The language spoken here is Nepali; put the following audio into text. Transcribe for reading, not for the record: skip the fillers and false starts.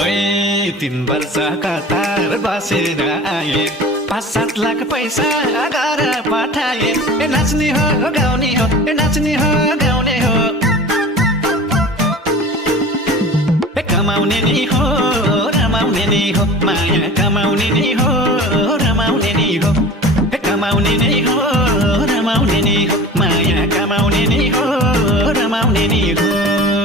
ओए 3 वर्षका तार बसेर आए 5-7 लाख पैसा घर पठाए ए नाच्ने हो गाउने हो ए नाच्ने हो गाउने हो ए कमाउने नि हो रमाउने नि हो माया कमाउने नि हो रमाउने नि हो ए कमाउने नि हो रमाउने नि हो माया कमाउने नि हो रमाउने नि हो